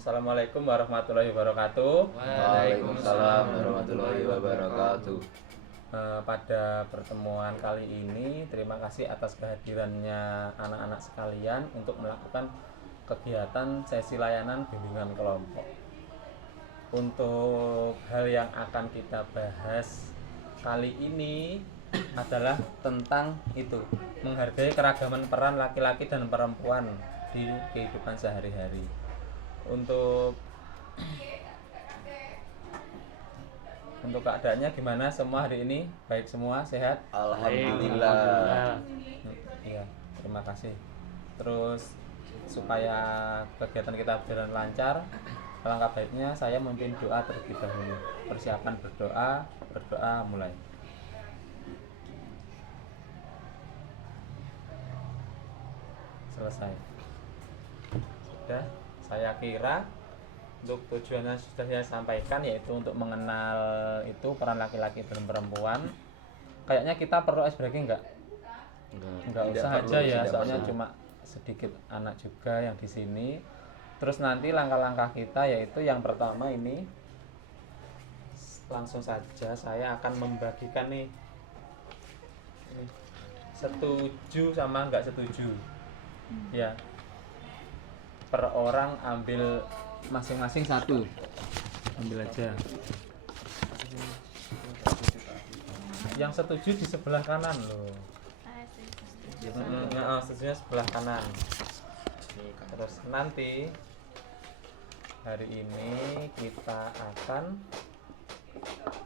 Assalamualaikum warahmatullahi wabarakatuh. Waalaikumsalam warahmatullahi wabarakatuh. Pada pertemuan kali ini, terima kasih atas kehadirannya anak-anak sekalian untuk melakukan kegiatan sesi layanan bimbingan kelompok. Untuk hal yang akan kita bahas kali ini adalah tentang itu, menghargai keragaman peran laki-laki dan perempuan di kehidupan sehari-hari. Untuk keadaannya gimana semua hari ini? Baik semua, sehat? Alhamdulillah. Iya, terima kasih. Terus supaya kegiatan kita berjalan lancar, alangkah baiknya saya memimpin doa terlebih dahulu. Persiapan berdoa mulai. Selesai. Sudah, saya kira untuk tujuannya sudah saya sampaikan, yaitu untuk mengenal itu peran laki-laki dan perempuan. Kayaknya kita perlu ice breaking enggak usah aja ya, soalnya cuma sedikit anak juga yang di sini. Terus nanti langkah-langkah kita yaitu yang pertama ini, langsung saja saya akan membagikan nih, ini, setuju sama enggak setuju ya, per orang ambil masing-masing satu, ambil aja. Yang setuju di sebelah kanan loh. Setuju sebelah kanan. Terus nanti hari ini kita akan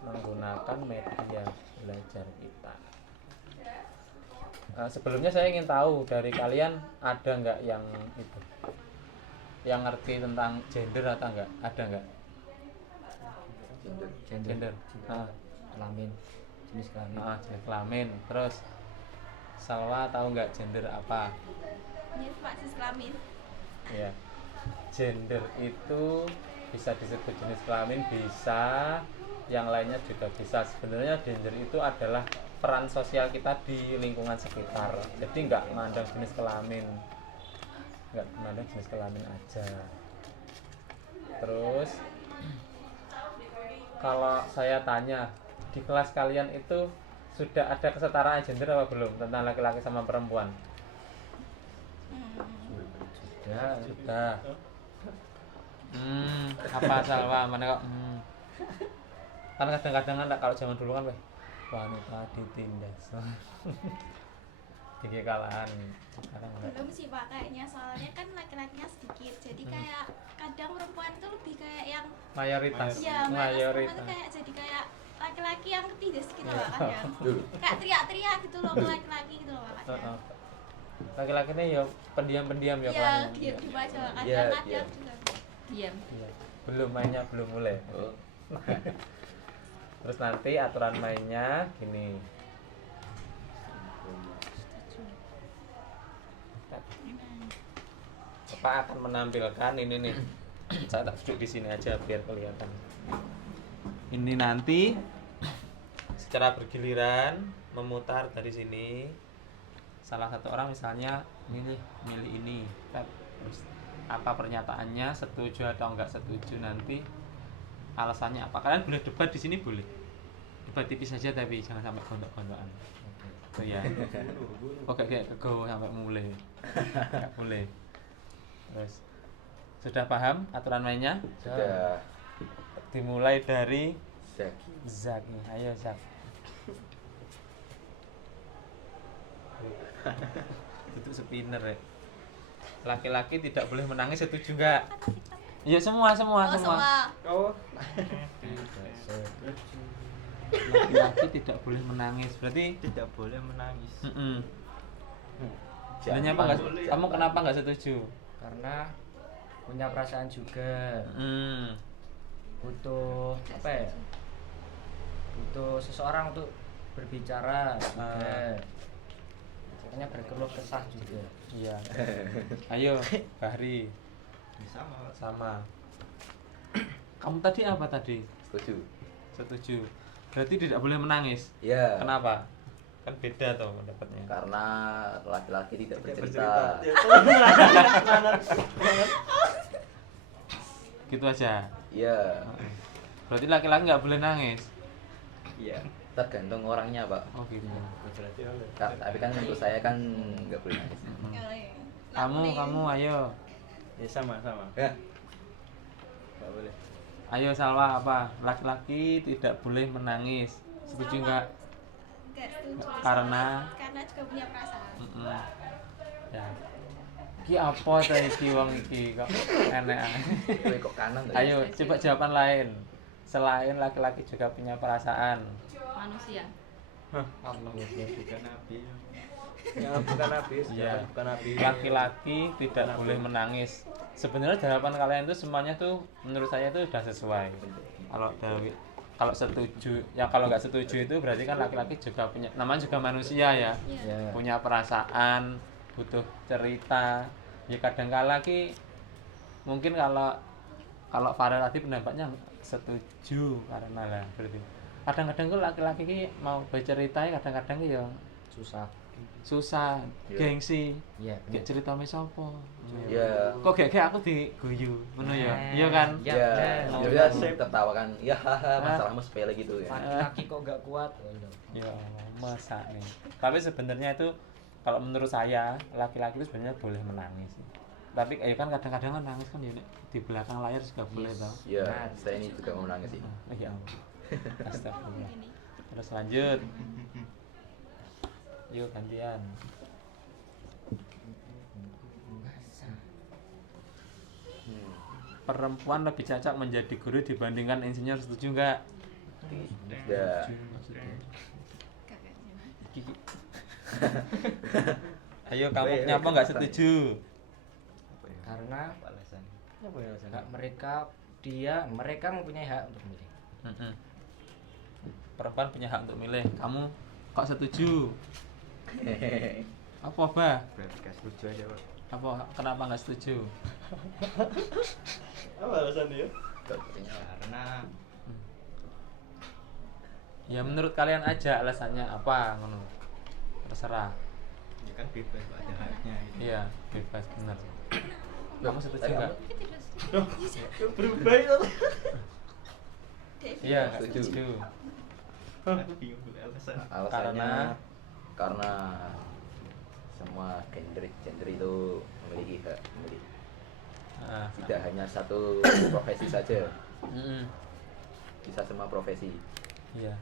menggunakan media belajar kita. Sebelumnya saya ingin tahu dari kalian, ada nggak yang itu, yang ngerti tentang gender atau enggak? Ada enggak? Gender. Kelamin, jenis kelamin. Jenis kelamin. Terus Salwa tahu enggak gender apa? Jenis kelamin. Iya. Gender itu bisa disebut jenis kelamin, bisa yang lainnya juga bisa. Sebenarnya gender itu adalah peran sosial kita di lingkungan sekitar. Jadi enggak memandang jenis kelamin. Enggak memandang jenis kelamin aja. Terus kalau saya tanya, di kelas kalian itu sudah ada kesetaraan gender apa belum tentang laki-laki sama perempuan? Sudah. Apa Salwa? Mana kok? Kan kadang-kadang kan kalau zaman dulu kan wanita ditindas. Tiga kalahan. Belum sih Pak, kayaknya soalnya kan laki-lakinya sedikit, jadi kayak kadang perempuan itu lebih kayak yang mayoritas. Ya, mayoritas kayak jadi kayak laki-laki yang ketindas gitu loh kan ya. Kayak teriak-teriak gitu loh ke laki-laki gitu loh kan ya. Laki-laki ini ya pendiam-pendiam ya Iya, kan. diam aja. Kadang-kadang juga diam. Iya. Belum mainnya belum mulai. Terus nanti aturan mainnya gini. Bapak akan menampilkan ini nih. Saya tak duduk di sini aja biar kelihatan. Ini nanti secara bergiliran memutar dari sini. Salah satu orang misalnya milih ini. Terus apa pernyataannya, setuju atau enggak setuju, nanti alasannya apa. Kalian boleh debat di sini, boleh. Debat tipis saja tapi jangan sampai gondok-gondokan. Oh ya. Oke, kayak kegowo sampai mulai. Enggak boleh. Terus sudah paham aturan mainnya? Sudah. Dimulai dari Zaki. Ayo Zak. Itu spinner ya. Laki-laki tidak boleh menangis, setuju enggak? Iya semua. Oh. Laki-laki tidak boleh menangis. Berarti Tidak boleh menangis. Sebenarnya apa enggak? Kamu kenapa enggak setuju? Karena punya perasaan juga. Butuh apa ya? Butuh seseorang untuk berbicara juga. Makanya berkeluh kesah juga. Iya. Ayo, Bahri. Sama. Kamu tadi apa tadi? Setuju. Berarti tidak boleh menangis. Ya. Kenapa? Kan beda tuh pendapatnya. Karena laki-laki tidak bercerita. gitu aja. Iya. Berarti laki-laki nggak boleh nangis. Iya. Tergantung orangnya, Pak. Oh gitu. Tapi kan untuk saya kan nggak boleh nangis. Kamu ayo. Ya sama. Ya. Nggak boleh. Ayo Salwa, apa? Laki-laki tidak boleh menangis. Setuju nggak? Nggak setuju. Karena juga punya perasaan. Ya. Ki apa ta iki wong iki kok enek ae. Kowe kok kanan tuh. Ayo coba jawaban lain. Selain laki-laki juga punya perasaan. Manusia. Allah bukan nabi. Ya bukan nabi, Iya. bukan nabi. Laki-laki tidak boleh menangis. Sebenarnya jawaban kalian itu semuanya tuh menurut saya itu sudah sesuai. Kalau setuju, ya kalau nggak setuju itu berarti kan laki-laki juga punya, namanya juga manusia ya, Iya. punya perasaan, butuh cerita. Ya kadang-kala ki mungkin kalau Farel tadi pendapatnya setuju karena lah berarti. Kadang-kadang tuh laki-laki ki mau bercerita ya kadang-kadang ki ya susah, Iya. gengsi. Iya. Gak cerita me sapa. Iya. Kok gak aku diguyu, ngono ya. Iya kan? Iya. Ya, dia tertawakan. Ya, masalahmu sepele gitu ya. Laki-laki kok gak kuat. Ya, masa nih. Tapi sebenarnya itu kalau menurut saya laki-laki itu sebenarnya boleh menangis. Tapi ya kan kadang-kadang kan nangis kan ya Nek, di belakang layar juga boleh tau. Iya, saya ini juga mau nangis sih. Ya ampun. Astagfirullah. Terus lanjut. Yuk gantian. Perempuan lebih cocok menjadi guru dibandingkan insinyur, setuju nggak? Ya. Ayo kamu kenapa nggak setuju? Karena Alasan. Apa ya alasan? hak mereka mempunyai hak untuk memilih. Perempuan punya hak untuk milih. Kamu kok setuju? Apa bah? Berarti gak setuju aja, Pak. Apa kenapa nggak setuju? Apa alasannya? Karena Ya menurut kalian aja alasannya apa ngono. Terserah. Ya kan bebas, Pak, ada haknya gitu. Iya, bebas bener. Kamu setuju nggak? Berubah itu. Iya, nggak Setuju. setuju. Aku bingung alasan. alasannya karena semua gender itu memiliki hak memilih. Nah, Tidak hanya satu profesi saja, bisa semua profesi. iya.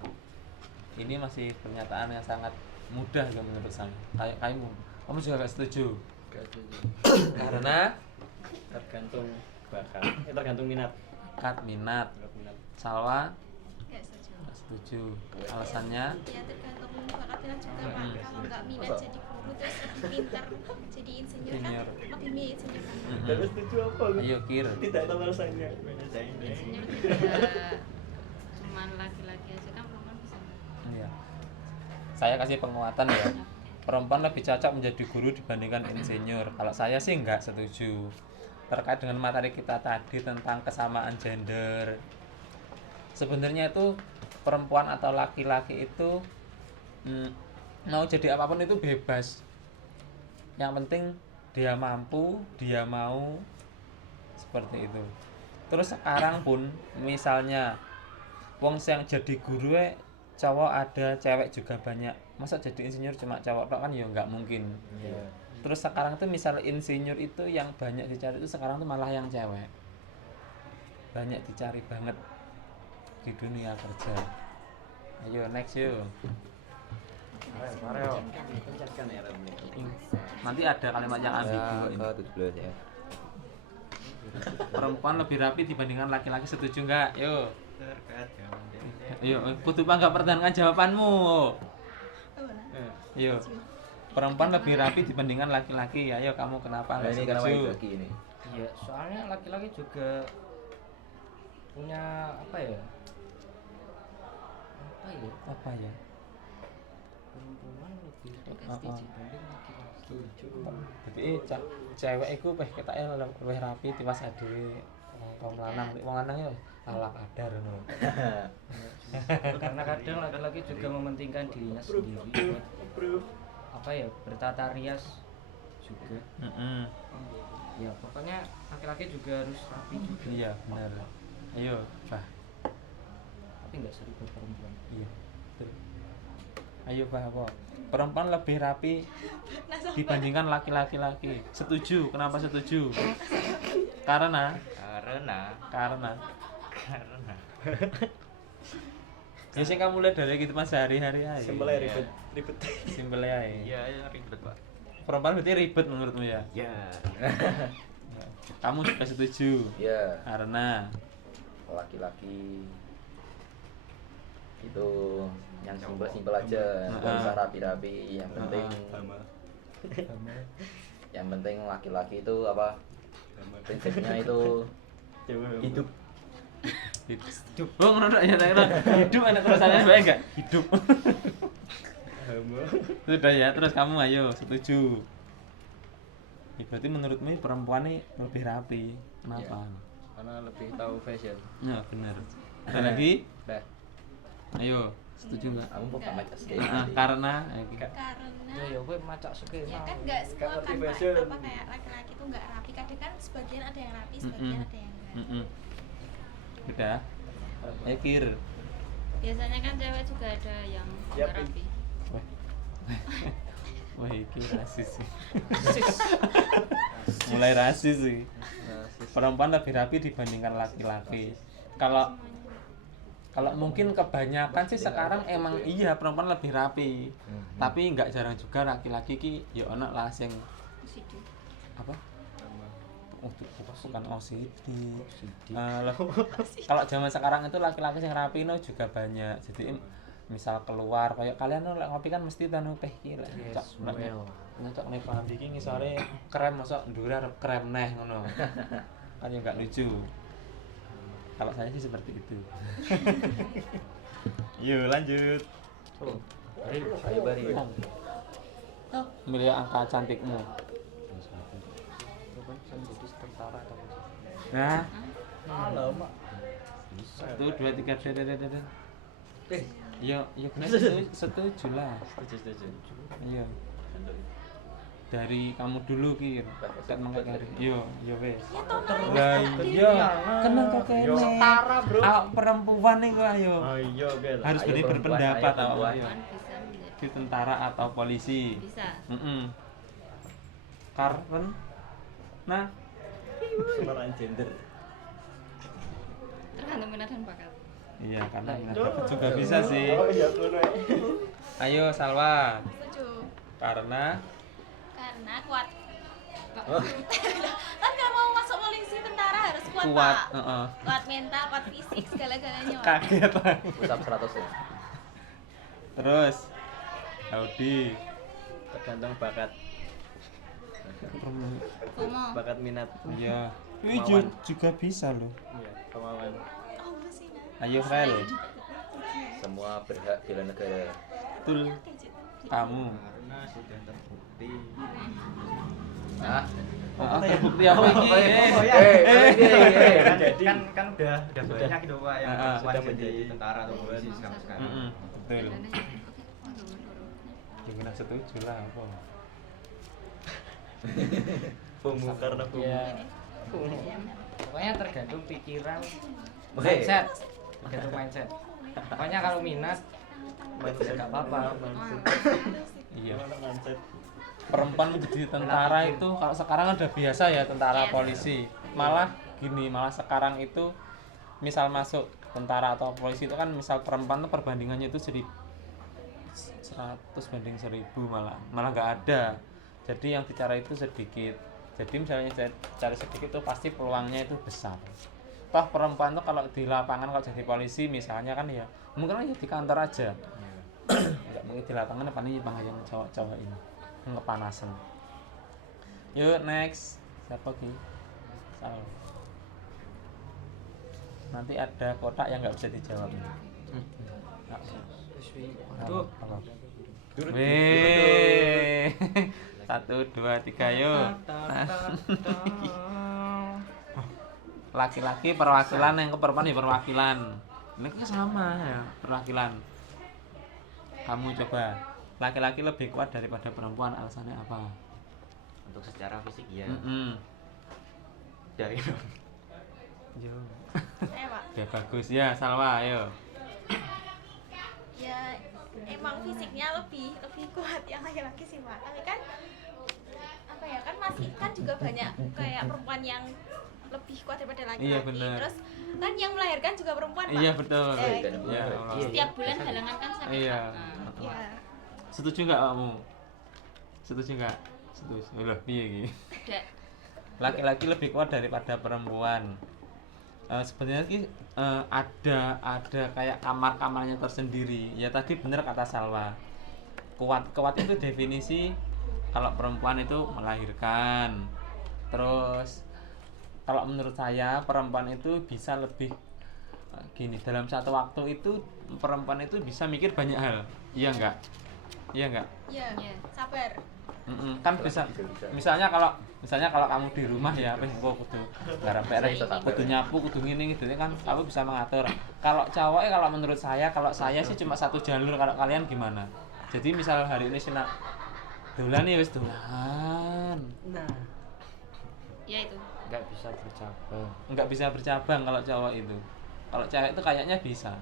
Ini masih pernyataan yang sangat mudah ya menurut saya. Kayak kamu juga gak setuju. Karena Tergantung bakat. Tergantung minat. minat. Minat. Salwa Nggak setuju. gak setuju. Alasannya Ya tergantung bakatnya juga Pak. Kalau nggak minat jadi guru terus pintar jadi insinyur kan Insinyur. lebih milih insinyur kan. Terus setuju apa? ayo Kir. Tidak tahu alasannya. Saya ini. Insinyur tidak cuman laki-laki aja kan perempuan bisa. Iya. Saya kasih penguatan ya. Perempuan lebih cocok menjadi guru dibandingkan insinyur. Kalau saya sih nggak setuju. Terkait dengan materi kita tadi tentang kesamaan gender. Sebenarnya itu perempuan atau laki-laki itu mau jadi apapun itu bebas. Yang penting dia mampu, dia mau, seperti itu. Terus sekarang pun misalnya wong yang jadi guru cowok ada, cewek juga banyak. Masa jadi insinyur cuma cowok tok kan ya nggak mungkin. Iya. Terus sekarang tuh misalnya insinyur itu yang banyak dicari itu sekarang tuh malah yang cewek. Banyak dicari banget di dunia kerja. Ayo next yuk. Mario. Pencetkan ya Ramli. Nanti ada kalimat yang ambigu ini. Ke-17 ya. Perempuan lebih rapi dibandingkan laki-laki, setuju nggak? Yuk. Terkadang. Yuk, kudu bangga pertahankan jawabanmu. Yuk. Perempuan lebih rapi dibandingkan laki-laki. Ayo kamu kenapa Nah, nggak ini karena setuju? laki ini. Iya, soalnya laki-laki juga punya apa ya? Apa ya? Perempuan lebih Heeh. dibanding laki-laki. Jadi cewek iku peh ketake luwih rapi tiwas dhewe. Wong lanang, wong lanang ya ala kadar ngono. Karena kadang laki-laki juga mementingkan dirinya sendiri. Apa ya? Bertata rias juga. Ya pokoknya laki-laki juga harus rapi juga. Iya benar. Ayo bah. Tapi nggak seribet perempuan. Iya betul. Ayo bah apa? Perempuan lebih rapi dibandingkan laki-laki. Setuju? Kenapa setuju? Karena Karena ya sing kamu lihat dari kehidupan sehari-hari aja. simpelnya ribet. Simpel aja. Iya, ribet, Pak. Perempuan berarti ribet menurutmu ya? Ya. Kamu juga setuju? Ya, Karena laki-laki itu yang simpel-simpel aja, nggak usah rapi-rapi. Yang penting laki-laki itu apa? Prinsipnya itu hidup. hidup. Oh, ngono ya hidup anak terusannya baik enggak? Hidup. Sudah ya, terus kamu ayo setuju. Ya, berarti menurutmu perempuan ini lebih rapi. Kenapa? Karena lebih tahu fashion. Ya, benar. Ada lagi? Dah, Ayo, setuju enggak? kamu kok gak macet kayak Karena Karena Ya gue macak sekali. ya kan nggak semua ngerti kan Pak, fashion. apa kayak laki-laki tuh nggak rapi, kadang kan sebagian ada yang rapi, sebagian ada yang enggak. Udah. Ayo kir. Biasanya kan cewek juga ada yang Yap. nggak rapi. Wah, iki rasis sih. Mulai rasis sih. Perempuan lebih rapi dibandingkan laki-laki. Kalau mungkin kebanyakan sih sekarang emang iya perempuan lebih rapi. Tapi nggak jarang juga laki-laki ki ya ono lah sing Sidu. apa? Bukan OCD. Kalau zaman sekarang itu laki-laki yang rapi no juga banyak. Jadi misal keluar kayak kalian lek ngopi kan mesti tanu teh iki lek nyocok nih paham iki ngisore krem mosok ndure arep krem neh ngono. Kan ya enggak lucu. Kalau saya sih seperti itu. Yuk lanjut. ayo bari. Milih angka cantikmu. Gue kan bisa jadi tentara atau apa? Nah, Alamak. 1 2 3 dede. Iya benar setuju lah. Setuju. Iya. Dari kamu dulu Kir. Ket mangkat kari. Iya wes. Ya toh nang Lah iya, kenang kok kene. Yo, setara, Bro. Awak perempuan nih kok ayo. Oh iya, oke lah. Harus Ayo berani perempuan, berpendapat ayo perempuan. awak. Kan bisa menjadi. Di tentara atau polisi. Bisa. Karena Pemeran gender. Tergantung minat dan bakat. iya karena bakat juga bisa sih. Oh iya, ngono ya. Ayo Salwa. setuju. Karena Kuat. Kan kalau mau masuk polisi tentara harus kuat, kuat, Pak. heeh. Kuat mental, kuat fisik, segala-galanya. Pak. Kaget lah. Pusat 100 ya. Terus Audi. Tergantung bakat minat. Iya. Kemauan. Juga bisa loh. Iya, kemauan. Oh, masih nah. Ayo Fel. Semua berhak bela negara. Betul. Kamu. Karena sudah terbukti. Ah, Terbukti apa ini? Kan udah banyak gitu Pak yang Ah, sudah sudah menjadi tentara atau polisi sekarang. Betul. Bedanya oke. Ya kena setuju lah apa. Bumbu karena bumbu. Ya. Pokoknya tergantung pikiran, Oke. mindset. Tergantung mindset. Pokoknya kalau minat ya nggak apa-apa. Iya. Mindset. Perempuan menjadi tentara itu kalau sekarang udah biasa ya tentara polisi. Malah gini, malah sekarang itu misal masuk tentara atau polisi itu kan misal perempuan tuh perbandingannya itu jadi 100 banding 1000 malah nggak ada. Jadi yang bicara itu sedikit. Jadi misalnya cari sedikit tuh pasti peluangnya itu besar. Toh perempuan tuh kalau di lapangan kalau jadi polisi misalnya kan ya mungkin aja di kantor aja. Enggak mungkin di lapangan apa nih yang cowok-cowok ini kepanasan. Yuk next. Siapa Ki? Sal. Nanti ada kotak yang nggak bisa dijawab. Aduh. Apa? Weh. 1 2 3 yuk. Laki-laki perwakilan yang ke perempuan ya perwakilan. Ini kan sama ya perwakilan. Kamu coba. Laki-laki lebih kuat daripada perempuan alasannya apa? Untuk secara fisik ya. Dari Yo. Pak. Ya bagus ya, Salwa, ayo. Ya emang fisiknya lebih kuat yang laki-laki sih Pak. Tapi kan apa ya, kan masih kan juga banyak kayak perempuan yang lebih kuat daripada laki-laki. Iya, benar. Terus kan yang melahirkan juga perempuan Pak. Iya betul. Iya. Allah. Setiap bulan halangan kan sakit. Iya. Iya. Setuju nggak kamu? Setuju nggak? Setuju. Loh, piye iki? Tidak. Laki-laki lebih kuat daripada perempuan. Sebenarnya sih ada kayak kamar-kamarnya tersendiri. Ya tadi bener kata Salwa. Kuat itu definisi kalau perempuan itu melahirkan. Terus kalau menurut saya perempuan itu bisa lebih gini, dalam satu waktu itu perempuan itu bisa mikir banyak hal. Iya enggak? Iya enggak? Iya. Iya. Sabar. Kan bisa. Misalnya kalau kamu di rumah ya, kudu garap beres, kudu nyapu, kudu ngene gitu kan kamu bisa mengatur. Kalau cowok kalau menurut saya, kalau saya sih cuma satu jalur. Kalau kalian gimana? Jadi misal hari ini sina dolan ya wis dolan. Nah, Ya itu. nggak bisa bercabang. Enggak bisa bercabang kalau cowok itu. Kalau cewek itu kayaknya bisa.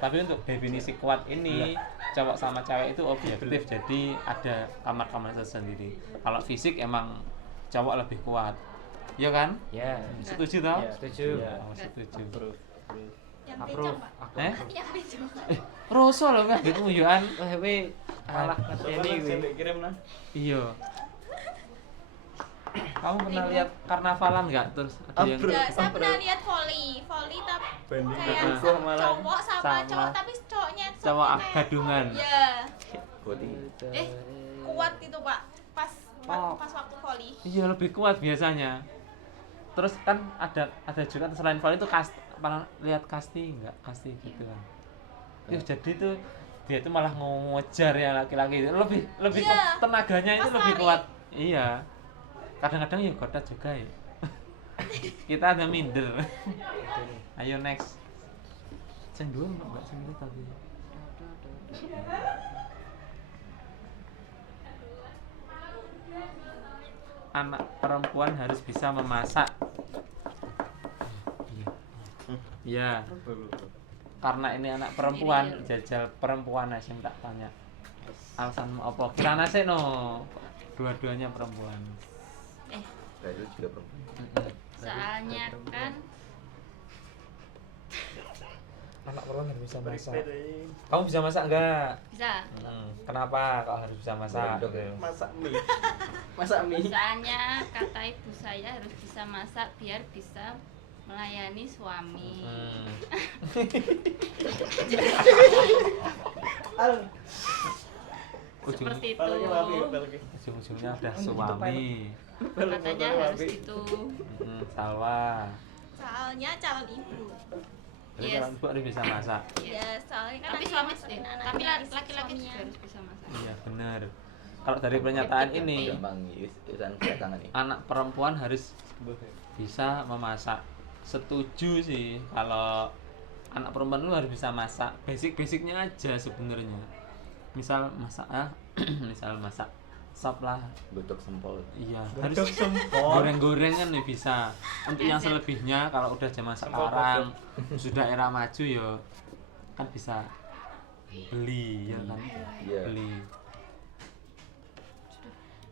Tapi untuk definisi kuat ini cowok sama cewek itu objektif, jadi ada kamar-kamar tersendiri. Kalau fisik emang cowok lebih kuat. Iya kan? Ya, Setuju toh? setuju. Oh, setuju. Yang Approve. bencong Pak. Aku Eh? Yang bencong. Roso loh kan gitu nguyuan. we alah ngerti kuwi. kirim lah. Iya. Kamu pernah lihat karnavalan nggak? Terus ada yang Enggak, saya pernah lihat volley tapi Banding kayak dengan malah. cowok sama Sama. cowok tapi cowoknya cowok kayak- gadungan. Iya. Body. Kuat itu Pak. Pas Oh. pas waktu volley. Iya lebih kuat biasanya. Terus kan ada juga selain volley itu pernah lihat kasti nggak? Kasti gitu kan. Jadi tuh dia itu malah ngejar ya laki-laki itu lebih Iya. tenaganya itu Pas lebih lari. kuat. Iya. Kadang-kadang ya goda juga ya. Kita agak minder. Ayo next. Sing dua enggak sing itu tadi. Anak perempuan harus bisa memasak. Iya. Karena ini anak perempuan, jajal perempuan aja tak tanya. Alasanmu apa? Kirana sih no. Dua-duanya perempuan. Dari itu juga perempuan. Soalnya kan Anak perempuan harus bisa masak. Kamu bisa masak enggak? bisa. Kenapa kau harus bisa masak? Bodoh, Gitu. Masak mie. Masak mie. Soalnya kata ibu saya harus bisa masak biar bisa melayani suami. Seperti itu. Ujung-ujungnya udah suami. Katanya harus itu. Salwa. Soalnya calon ibu. Jadi Yes. kalau ibu harus bisa masak. Ya, soalnya kan Tapi nanti suami masukin tapi anaknya, laki-laki juga suaminya. harus bisa masak. Iya benar. Kalau dari pernyataan ini, Gampang urusan belakangan nih. anak perempuan harus bisa memasak. Setuju sih kalau anak perempuan lu harus bisa masak. Basic-basicnya aja sebenarnya. Misal masak misal masak sop lah. Godok sempol. Iya, harus goreng-goreng kan nih bisa. Untuk yang selebihnya kalau udah zaman sekarang sudah era maju ya kan bisa beli ya kan. Iya. Beli.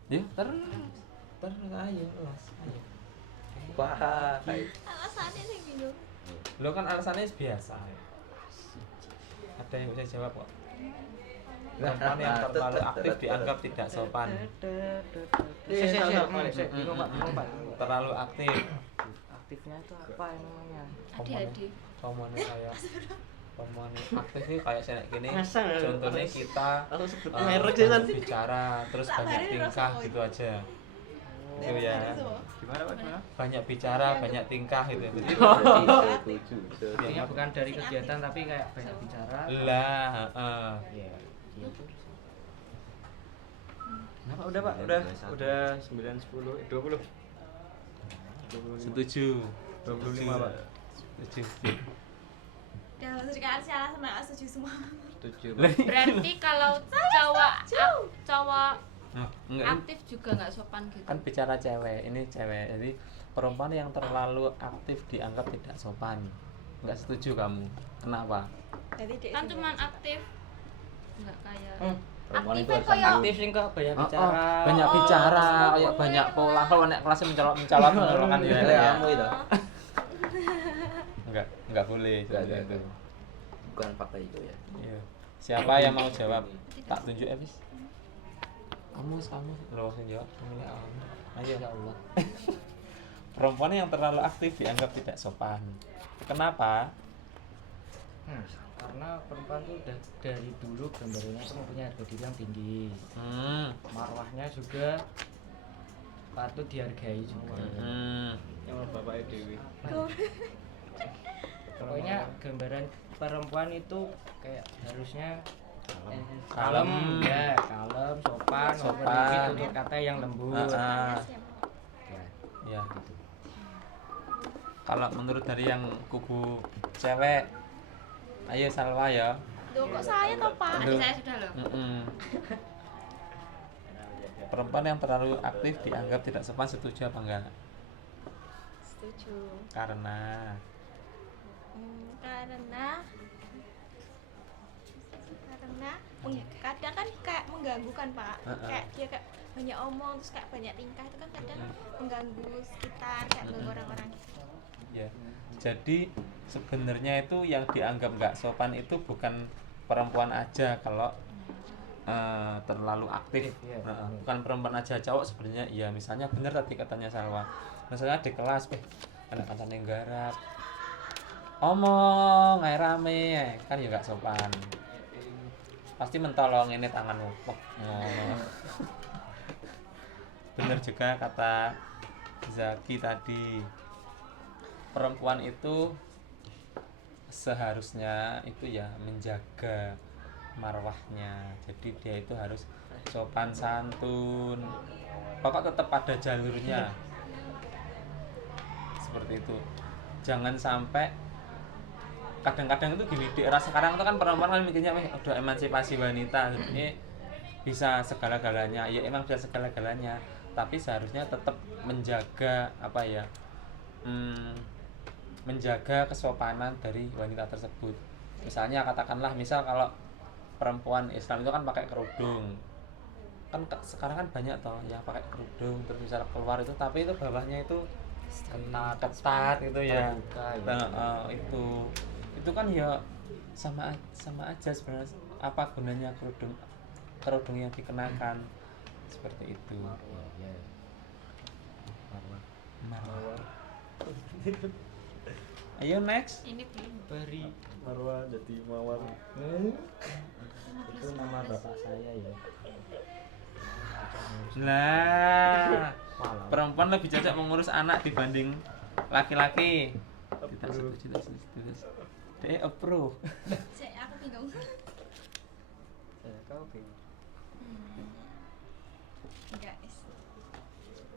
Yuk, ayo, Mas. Ayo. Wah. Alasannya sih bingung. Lo kan alasannya biasa. Ada yang bisa jawab kok. Perempuan yang terlalu aktif dianggap tidak sopan. Terlalu aktif. Aktifnya itu apa namanya? Adik-adik. Omongnya kayak omongnya aktif sih kayak saya gini. Ngasal ya, Contohnya harus- kita Aku sebut eh, merek sih San. bicara terus banyak tingkah gitu aja. Gitu ya. Gimana Pak? Gimana? Banyak bicara, banyak tingkah gitu. Jadi Setuju. Artinya bukan dari kegiatan tapi kayak banyak bicara. lah, Iya. Gitu. Kenapa udah Pak? Udah 9 10 20. 25. setuju. 25 Pak. Setuju. Udah dikasih salah sama aku setuju semua. Setuju. Berarti kalau cowok Nah, enggak aktif juga nggak sopan gitu. kan bicara cewek, ini cewek. Jadi perempuan yang terlalu aktif dianggap tidak sopan. Nggak setuju kamu? Kenapa? Jadi dia Kan sendiri cuman aja. aktif. Enggak kayak Perempuan itu Aktifnya harus kayak- Aktif sih kok banyak Oh, bicara. banyak Oh, bicara, terus kayak banyak ngomongnya pola. Kalau nek kelasnya mencolot kan ya. Kayak ya. kamu itu. Enggak boleh Nggak, seperti nggak, itu. Bukan fakta itu ya. Iya. Siapa yang mau jawab? Tak tunjuk Evis. Kamu lo yang jawab. Pemilih kamu. Ayo. Ya Allah. Perempuan yang terlalu aktif dianggap tidak sopan. Kenapa? Karena perempuan tuh udah dari dulu gambarnya tuh mempunyai harga diri yang tinggi. Marwahnya juga patut dihargai juga. Yang bapak Dewi. Pokoknya gambaran perempuan itu kayak harusnya Kalem. ya, kalem, sopan, Sopan. memiliki tutur kata yang lembut. Ah, Mas, ya, Mas. Ya, ya. Kalau menurut dari yang kubu cewek, ayo Salwa ya. Loh, kok saya toh Pak? tadi saya sudah loh. Perempuan yang terlalu aktif dianggap tidak sopan, setuju apa enggak? Setuju. Karena kadang kan kayak mengganggu kan Pak. Heeh. Kayak dia kayak banyak omong terus kayak banyak tingkah itu kan kadang mengganggu sekitar kayak mengganggu orang-orang. ya. Jadi sebenarnya itu yang dianggap nggak sopan itu bukan perempuan aja kalau terlalu aktif. Iya. Bukan perempuan aja, cowok sebenarnya iya. Misalnya bener tadi katanya Salwa, misalnya di kelas anak-anak yang garap omong air rame kan ya nggak sopan, pasti mentolong ini tanganmu bener juga kata Zaki tadi, perempuan itu seharusnya itu ya menjaga marwahnya, jadi dia itu harus sopan santun, pokok tetap ada jalurnya seperti itu. Jangan sampai kadang-kadang itu gini, di era sekarang itu kan perempuan kan mikirnya udah emansipasi wanita, ini bisa segala-galanya, ya emang bisa segala-galanya, tapi seharusnya tetap menjaga apa ya, menjaga kesopanan dari wanita tersebut. Misalnya katakanlah, misal kalau perempuan Islam itu kan pakai kerudung, kan sekarang kan banyak toh yang pakai kerudung terus misal keluar itu tapi itu bawahnya itu ketat gitu ya. terbuka ya. Nah, itu kan ya sama aja sebenarnya, apa gunanya kerudung yang dikenakan seperti itu. Ya. Marwah. Ayo next. Ini belum. Beri Marwah jadi mawar. itu nama bapak saya ya. Lah, perempuan lebih cocok mengurus anak dibanding laki-laki. Tidak setuju. Dia approve. Aku bingung. Saya kau bingung. Guys.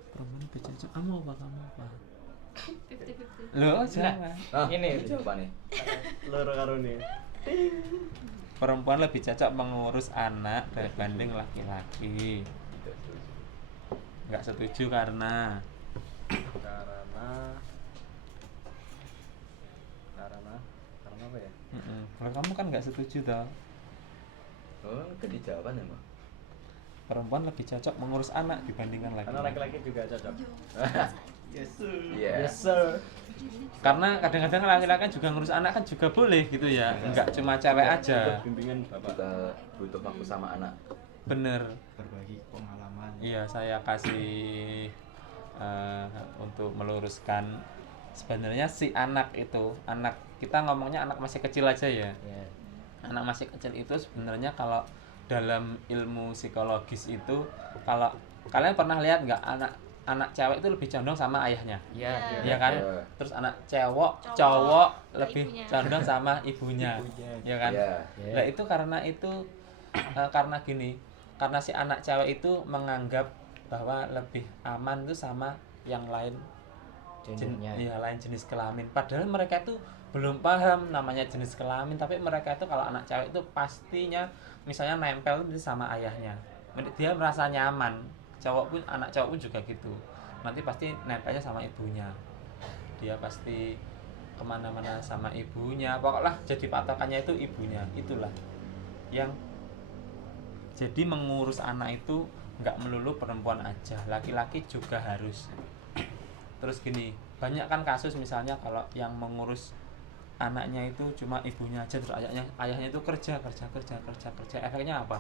Perempuan lebih cocok. Kamu apa? 50-50. Loh, jangan. Ini. jawabannya. Loro karo nih. Perempuan lebih cocok mengurus anak dibanding laki-laki. Nggak setuju karena karena apa ya? Kalau kamu kan nggak setuju toh. Oh, ganti jawaban ya, Mbak. Perempuan lebih cocok mengurus anak dibandingkan Karena laki-laki. laki-laki juga cocok. Iya. Yes sir. Karena kadang-kadang laki-laki kan juga ngurus anak kan juga boleh gitu ya. Nggak cuma cewek aja. Bimbingan bapak. Kita butuh waktu sama anak. Bener. Berbagi pengalaman. Iya, saya kasih untuk meluruskan, sebenarnya si anak itu, anak kita ngomongnya anak masih kecil aja ya. Ya. Anak masih kecil itu sebenarnya kalau dalam ilmu psikologis itu, kalau kalian pernah lihat nggak anak cewek itu lebih condong sama ayahnya, Iya. ya kan? Iya. Terus anak cowok Cowok lebih ibunya. condong sama ibunya, ya kan? Iya. Nah itu karena gini, karena si anak cewek itu menganggap bahwa lebih aman itu sama yang lain Gendernya. lain jenis kelamin. Padahal mereka itu belum paham namanya jenis kelamin, tapi mereka itu kalau anak cewek itu pastinya misalnya nempel itu sama ayahnya. Dia merasa nyaman. Anak cowok pun juga gitu. nanti pasti nempelnya sama ibunya, dia pasti kemana-mana sama ibunya, pokoknya jadi patokannya itu ibunya. Itulah yang jadi mengurus anak itu nggak melulu perempuan aja, laki-laki juga harus. Terus gini, banyak kan kasus misalnya kalau yang mengurus anaknya itu cuma ibunya aja, terus ayahnya itu kerja, efeknya apa?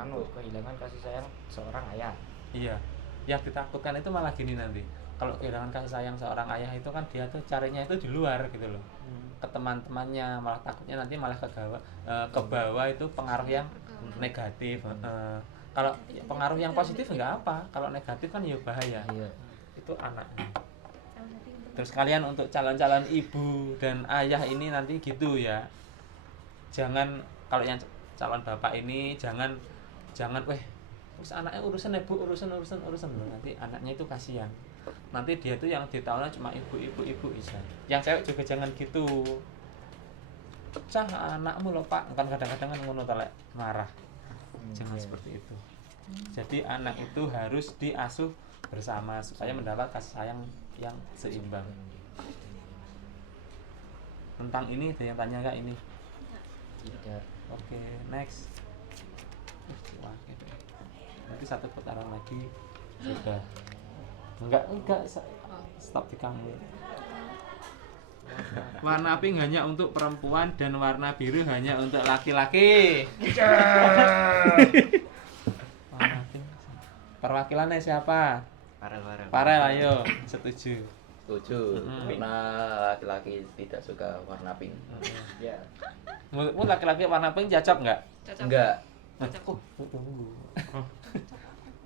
Kehilangan kasih sayang seorang ayah. Iya, yang ditakutkan itu malah gini nanti, kalau kehilangan kasih sayang seorang ayah itu kan dia tuh carinya itu di luar gitu loh, ke teman-temannya, malah takutnya nanti malah ke bawah itu pengaruh yang negatif. Kalau pengaruh yang positif nggak apa, kalau negatif kan ya bahaya. Itu anaknya. Terus kalian untuk calon-calon ibu dan ayah ini nanti gitu ya, jangan, kalau yang calon bapak ini jangan terus anaknya urusan ibu, urusan loh, nanti anaknya itu kasihan, nanti dia tuh yang ditaunya cuma ibu bisa. Yang cewek juga jangan gitu, pecah anakmu loh pak, kan kadang-kadang kan ngono telek marah. Jangan seperti itu. Jadi anak itu harus diasuh bersama supaya mendapat kasih sayang yang seimbang. Tentang ini ada yang tanya nggak ini? Tidak. Oke, next. Nanti satu putaran lagi sudah. Enggak, stop di kamu. Warna pink hanya untuk perempuan dan warna biru hanya untuk laki-laki. Warna pink. Perwakilannya siapa? Farel, ayo, setuju. Karena laki-laki tidak suka warna pink. Ya. Menurutmu laki-laki warna pink cocok nggak? Enggak.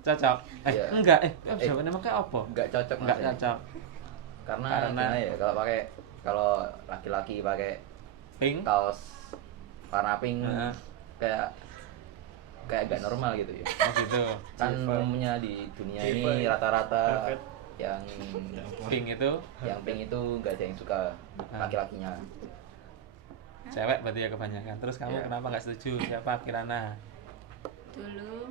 Cocok. Iya. Enggak. Jawabannya makanya apa? Enggak cocok. Enggak Mas. cocok. Karena Karena- gimana ya, kalau laki-laki pakai Pink. kaos warna pink Heeh. kayak gak normal gitu ya. Oh gitu. Kan umumnya di dunia ini rata-rata yang Pink itu pink itu nggak ada yang suka laki-lakinya. cewek berarti ya kebanyakan. Terus kamu Iya. kenapa nggak setuju? Siapa Kirana? Dulu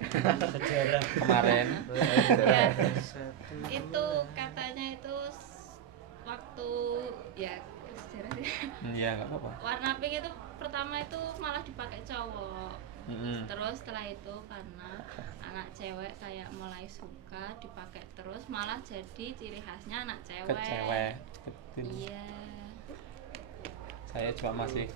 Sejarah. Kemarin. ya, itu katanya itu waktu ya sejarah sih. Iya nggak apa-apa. Warna pink itu pertama itu malah dipakai cowok. Mm-mm. Terus setelah itu karena anak cewek kayak mulai suka dipakai terus, malah jadi ciri khasnya anak Ke cewek. cewek. Betul. Iya. Saya cuma masih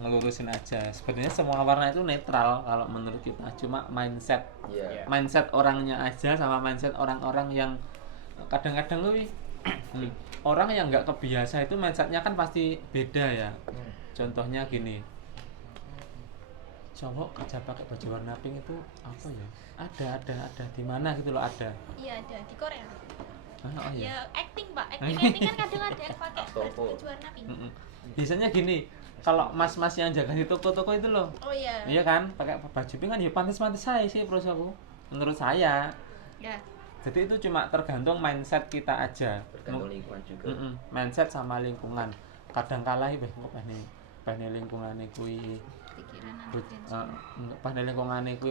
ngelurusin aja. Sebenarnya semua warna itu netral kalau menurut kita. Cuma mindset Iya. mindset orangnya aja sama mindset orang-orang yang kadang-kadang orang yang nggak kebiasa itu mindsetnya kan pasti beda ya. Contohnya gini, cowok kerja pakai baju warna pink itu apa ya? Ada di mana gitu loh, ada. Iya ada di Korea. Oh iya. Ya acting pak, acting kan kadang ada yang pakai baju warna pink. Mm-mm. Biasanya gini, kalau mas-mas yang jaga di toko-toko itu loh, Oh iya. iya kan, pakai baju pink kan ya pantas-pantas saya sih, bro, aku. Menurut saya. Ya. Jadi itu cuma tergantung mindset kita aja. Tergantung lingkungan juga. Mindset sama lingkungan. Kadang kala iki kok bahne lingkungane kuwi Pikiran anak bahne lingkungane kuwi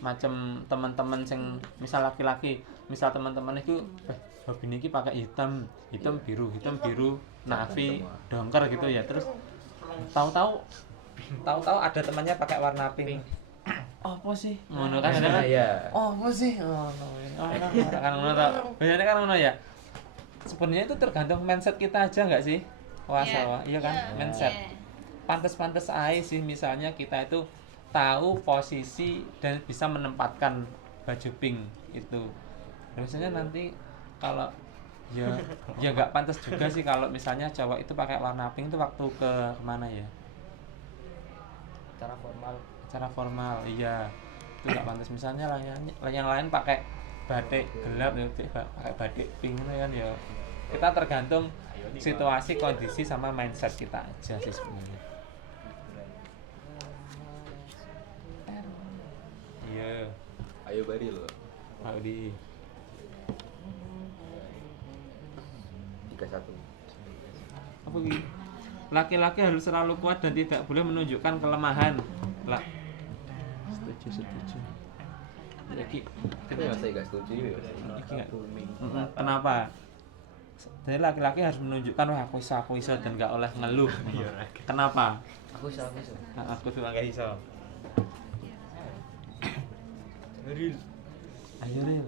macam teman-teman sing misal laki-laki, misal teman-teman itu hobi niki pakai hitam biru, navy, dongker gitu ya. Terus tahu-tahu ada temannya pakai warna pink. Apa sih? Ngono kan ada kan? Iya. Oh, apa sih? Oh, kan ngono ta. Biasanya kan ngono ya. Sebenarnya itu tergantung mindset kita aja nggak sih? Wah, Iya. sawah. Iya kan? Iya. Mindset. Iya. Pantes-pantes aja sih misalnya kita itu tahu posisi dan bisa menempatkan baju pink itu. Biasanya nanti kalau ya nggak pantas juga sih kalau misalnya cowok itu pakai warna pink itu waktu ke mana ya? Acara formal, iya. Itu nggak pantas. Misalnya yang lain pakai batik gelap ya, pakai batik pink kan ya. Kita tergantung situasi, kondisi sama mindset kita aja sih sebenarnya. Iya, Ayo bari lo. mau di 31. apa gitu? Laki-laki harus selalu kuat dan tidak boleh menunjukkan kelemahan. Lah, setuju. setuju. Iki Tapi ya saya nggak setuju ya. iki nggak. Kenapa? Jadi laki-laki harus menunjukkan wah aku iso dan nggak oleh ngeluh. Kenapa? Aku bisa. Aku tuh nggak iso. Real. Ayo Ril.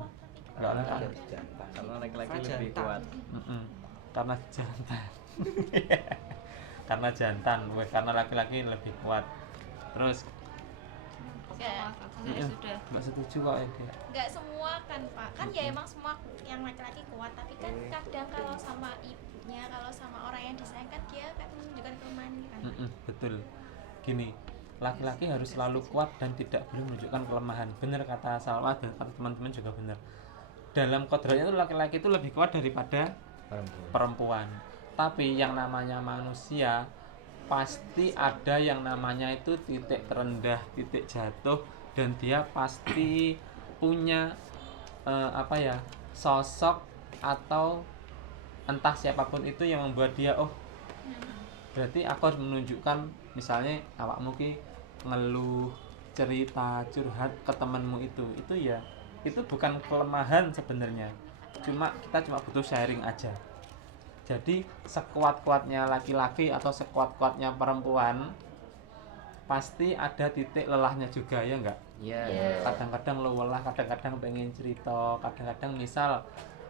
Nggak oleh kan? Jantan. Karena laki-laki lebih kuat. Karena jantan. Karena jantan, karena laki-laki lebih kuat. Terus Maaf, saya sudah nggak setuju kok ya dia. Nggak semua kan Pak, kan ya emang semua yang laki-laki kuat, tapi kan kadang kalau sama ibunya, kalau sama orang yang disayang kan dia kan menunjukkan kelemahannya kan. Betul. Gini, laki-laki harus selalu kuat dan tidak boleh menunjukkan kelemahan. Benar kata Salwa dan kata teman-teman juga benar. Dalam kodratnya itu laki-laki itu lebih kuat daripada perempuan. Tapi yang namanya manusia pasti ada yang namanya itu titik terendah, titik jatuh, dan dia pasti punya sosok atau entah siapapun itu yang membuat dia berarti aku harus menunjukkan, misalnya awakmu ki ngeluh, cerita, curhat ke temanmu itu ya itu bukan kelemahan sebenarnya, kita cuma butuh sharing aja. Jadi sekuat-kuatnya laki-laki atau sekuat-kuatnya perempuan pasti ada titik lelahnya juga, ya enggak? Iya. Kadang-kadang lo lelah, kadang-kadang pengen cerita, kadang-kadang misal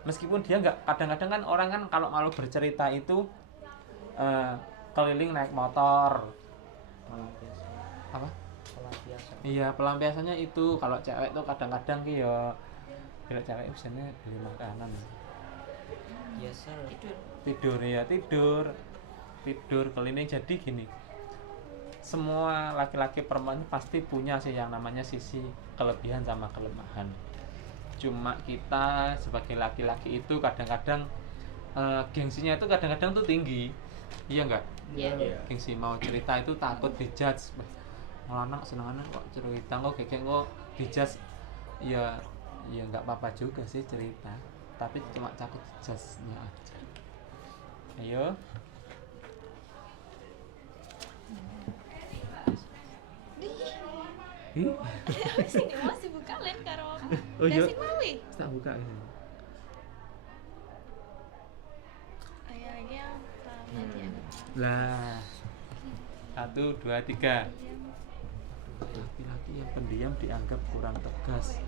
meskipun dia enggak, kadang-kadang kan orang kan kalau malu bercerita itu keliling naik motor. Apa? Pelampiasan. Iya, pelampiasannya itu. Kalau cewek tuh kadang-kadang ki ya kalau cewek biasanya beli makanan. Biasa. Tidur keliling. Jadi gini, semua laki-laki perempuan pasti punya sih yang namanya sisi kelebihan sama kelemahan. Cuma kita sebagai laki-laki itu kadang-kadang gengsinya itu kadang-kadang tuh tinggi, iya enggak? Iya. Gengsi mau cerita itu takut dijudge. Anak senengan kok cerita kok kayak kok dijudge. Ya nggak apa-apa juga sih cerita, tapi cuma takut dijudge-nya aja. Ayo. Ih, Sini masih buka len karo. Oh, iya. Dasing mawi. tak buka ini. Ayo lagi yang perhatian. Lah. 1, 2, 3. Laki-laki yang pendiam dianggap kurang tegas.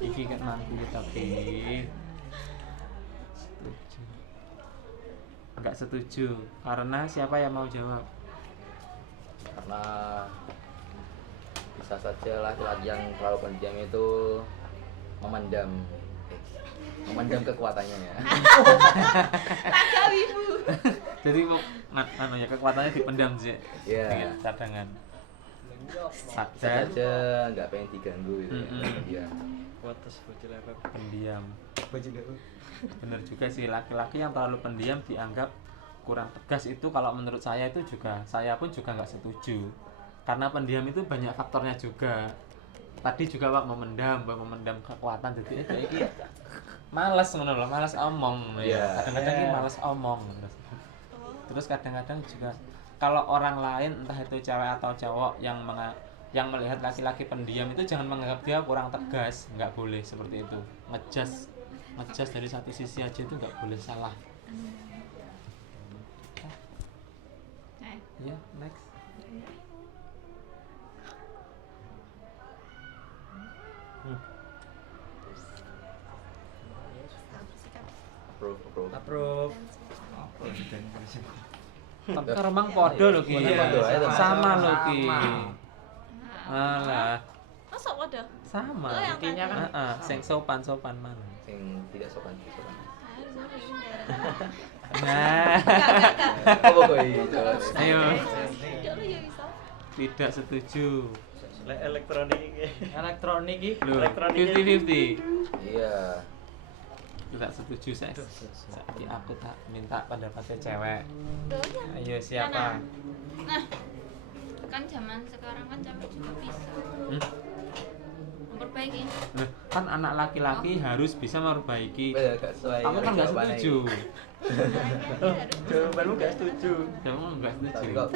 Iki kan mampu tapi setuju. Enggak setuju. Karena siapa yang mau jawab? Karena bisa saja laki-laki yang terlalu pendiam itu memendam kekuatannya ya. Naga wibu. Jadi mau ya kekuatannya dipendam sih. Iya. Dengan cadangan. Bisa Sadar saja nggak pengen diganggu gitu ya. Kuatas bocil apa? pendiam. Bocil apa? Bener juga sih, laki-laki yang terlalu pendiam dianggap kurang tegas. Itu kalau menurut saya itu juga, saya pun juga nggak setuju. Karena pendiam itu banyak faktornya juga. Tadi juga Pak memendam kekuatan, jadi ini males ngono loh, males omong. Iya. Kadang-kadang ini males omong. Terus kadang-kadang juga kalau orang lain entah itu cewek atau cowok yang melihat laki-laki pendiam itu jangan menganggap dia kurang tegas, nggak boleh seperti itu. Ngejudge dari satu sisi aja itu nggak boleh salah. Ya, next. Approve. Tapi remang podo lho ki. Podo ae to, Mas. Sama lho ki. Alah, Masa waduh? sama. Oh, yang Intinya kan tadi. sing sopan man. Sing tidak sopan. Nah, Apa kok itu? ayo. Tidak lu ya bisa. Tidak setuju. Lek elektronik iki. Elektronik iki Loh, Elektroniknya. 50-50. Iya. Tidak setuju saya. Saiki aku tak minta pendapatnya cewek. Loh, ya. Ayo siapa? Nah, kan zaman sekarang kan cewek juga bisa memperbaiki. Loh, kan anak laki-laki harus bisa memperbaiki. Beda gak sesuai. Kamu kan nggak jawabannya setuju. Jawabanmu gak setuju. Kamu nggak ini. Tapi setuju. kok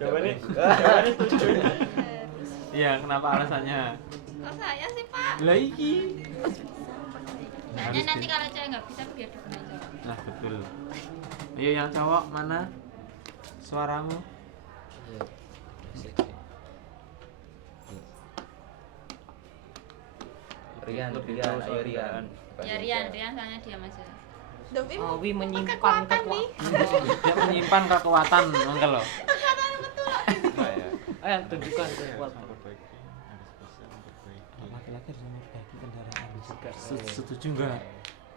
Jawabannya setuju. Iya, kenapa alasannya? Kok saya sih Pak? Lah iki. Soalnya nanti kalau cewek nggak bisa biar digunain cowok. Nah, betul. Ayo yang cowok mana? Suaramu. Rian, Lebih Rian, tahu ayo soal Rian. Ya Rian soalnya dia aja. Dovi mau Awi menyimpan kekuatan nih. Dia menyimpan kekuatan, mangkel loh. Kekuatan betul. Ayo tunjukkan kekuatan. Laki-laki harus memperbaiki kendaraan juga. Setuju enggak?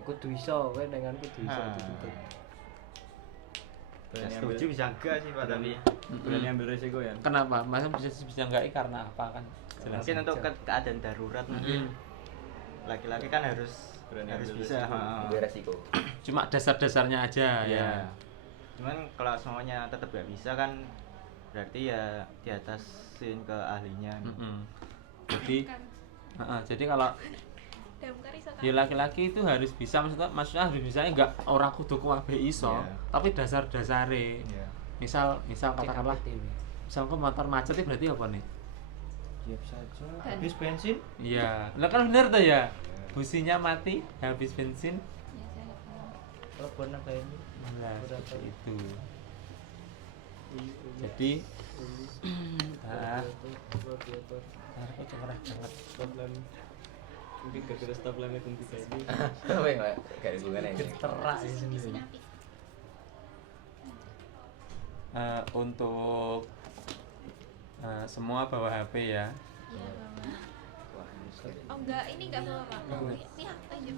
Kudu iso, kowe dengan kudu iso Ah. dituntut. Ya, setuju bisa enggak sih Pak tapi berani ambil resiko ya. Kenapa? Masa bisa enggak karena apa kan? Mungkin untuk keadaan darurat nanti laki-laki kan harus bisa. Ambil resiko. Cuma dasar-dasarnya aja ya. Cuman kalau semuanya tetap nggak bisa kan berarti ya di atasin ke ahlinya. Jadi kalau Dalam kari iso ya laki-laki itu harus bisa, maksudnya harus bisa enggak orang kudu kuwabe iso, Iya. tapi dasar-dasare. Iya. Misal katakanlah misal kok motor macet itu berarti apa nih? Siap saja. Habis bensin? Iya, lah kan bener tuh ya. Businya mati, habis bensin. Ya saya nggak paham. Telepon apa ini? Nah, seperti itu. Jadi aku cerah banget. Mungkin gara-gara stop lampu tunggu tadi. Apa yang gak ada hubungannya ini? Terak di sini. Sinapi. Untuk semua bawa HP ya. Iya Bapak. Oh enggak, ini enggak bawa Pak. Ini apa aja?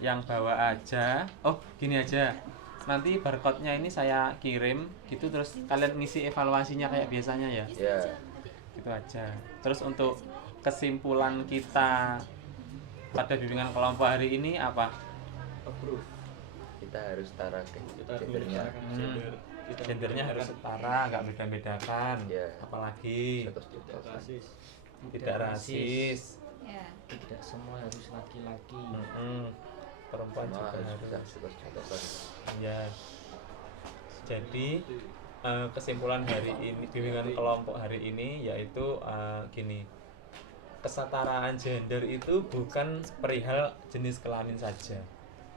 Yang bawa aja. Oh, gini aja. Nanti barcode-nya ini saya kirim gitu, terus kalian ngisi evaluasinya kayak biasanya ya. Ya, Gitu aja. Terus untuk kesimpulan kita pada bimbingan kelompok hari ini apa? kita harus setara gendernya. Gendernya harus setara, nggak beda-bedakan. Ya. Apalagi Terus juga. tidak rasis. Ya. Tidak semua harus laki-laki. Perempuan Semua juga harus bisa harus. terus. Ya. Jadi kesimpulan hari ini bimbingan kelompok hari ini yaitu gini. Kesetaraan gender itu bukan perihal jenis kelamin saja.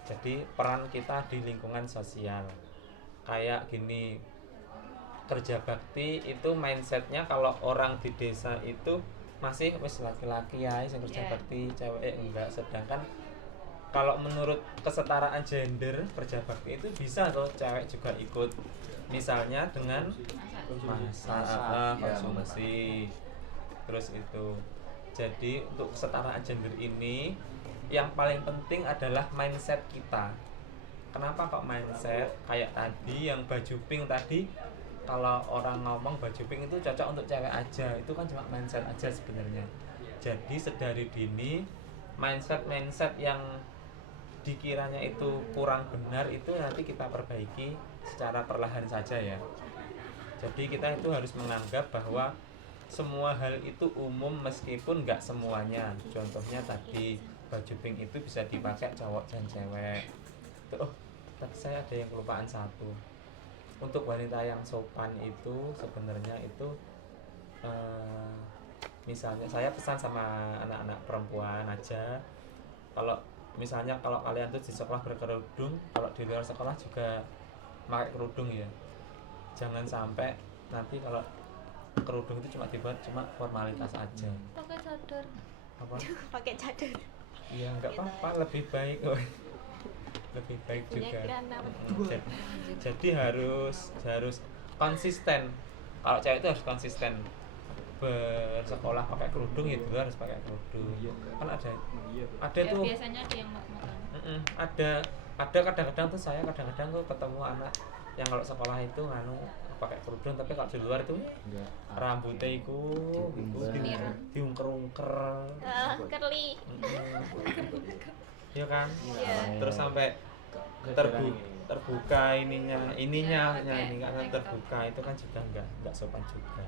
Jadi peran kita di lingkungan sosial. Kayak gini, kerja bakti itu mindsetnya kalau orang di desa itu masih wis laki-laki ya yang kerja bakti, cewek enggak. Sedangkan kalau menurut kesetaraan gender kerja bakti itu bisa tuh cewek juga ikut. Misalnya dengan masak, konsumsi. Terus itu. Jadi untuk kesetaraan gender ini yang paling penting adalah mindset kita. Kenapa kok mindset? Kayak tadi yang baju pink tadi, kalau orang ngomong baju pink itu cocok untuk cewek aja, itu kan cuma mindset aja sebenarnya. Jadi sedari dini mindset yang dikiranya itu kurang benar itu nanti kita perbaiki secara perlahan saja ya. Jadi kita itu harus menganggap bahwa semua hal itu umum meskipun nggak semuanya. Contohnya tadi baju pink itu bisa dipakai cowok dan cewek. Oh, tapi saya ada yang kelupaan satu. Untuk wanita yang sopan itu sebenarnya itu misalnya saya pesan sama anak-anak perempuan aja. Kalau misalnya kalau kalian tuh di sekolah berkerudung, kalau di luar sekolah juga pakai kerudung ya. Jangan sampai nanti kalau kerudung itu cuma dibuat cuma formalitas aja. Pakai cadar. Apa? Pakai cadar. Iya nggak apa-apa, lebih baik kok. Lebih baik Punya juga. kerana Jadi harus konsisten. Kalau cewek itu harus konsisten bersekolah pakai kerudung ya dulu harus pakai kerudung. Kan ada Ya, tuh biasanya ada yang makan. ada kadang-kadang tuh saya kadang-kadang tuh ketemu anak yang kalau sekolah itu pakai kerudung tapi kalau di luar itu rambutnya itu diungker-ungker. Curly. Iya kan? Iya. Terus sampai terbuka ininya ini kan terbuka itu kan juga enggak sopan juga.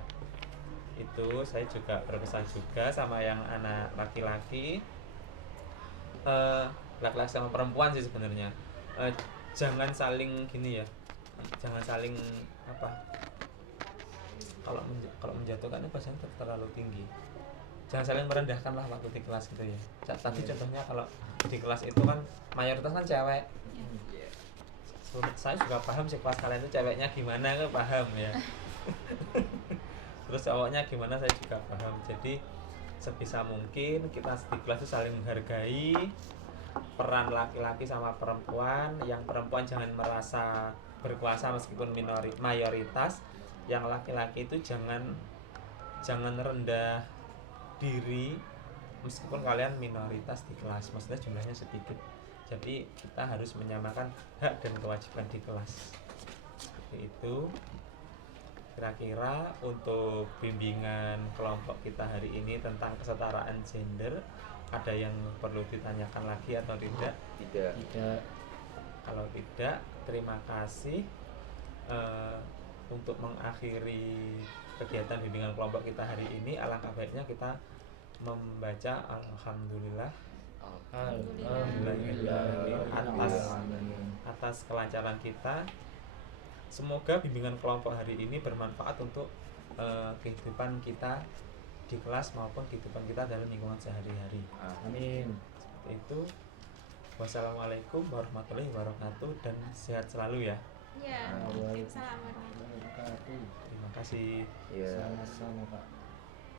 Itu saya juga berpesan juga sama yang anak laki-laki, laki-laki sama perempuan sih sebenarnya, jangan saling gini ya, jangan saling kalau menjatuhkan itu bahasanya terlalu tinggi. Jangan saling merendahkan lah waktu di kelas gitu ya. Tadi contohnya kalau di kelas itu kan mayoritas kan cewek. Saya juga paham sih kelas kalian itu ceweknya gimana, kan paham ya. Terus cowoknya gimana saya juga paham. Jadi sebisa mungkin kita di kelas itu saling menghargai peran laki-laki sama perempuan. Yang perempuan jangan merasa berkuasa meskipun mayoritas. Yang laki-laki itu jangan rendah diri meskipun kalian minoritas di kelas, maksudnya jumlahnya sedikit. Jadi kita harus menyamakan hak dan kewajiban di kelas. Seperti itu. Kira-kira untuk bimbingan kelompok kita hari ini tentang kesetaraan gender, ada yang perlu ditanyakan lagi atau tidak? Tidak. Kalau tidak, terima kasih. Untuk mengakhiri kegiatan bimbingan kelompok kita hari ini, alangkah baiknya kita membaca Alhamdulillah atas kelancaran kita. Semoga bimbingan kelompok hari ini bermanfaat untuk kehidupan kita di kelas maupun kehidupan kita dalam lingkungan sehari-hari. Amin. Seperti itu. Wassalamualaikum warahmatullahi wabarakatuh dan sehat selalu ya. Ya, waalaikumsalam warahmatullahi wabarakatuh. Wabarakatuh. Terima kasih. Ya. Sama-sama Pak.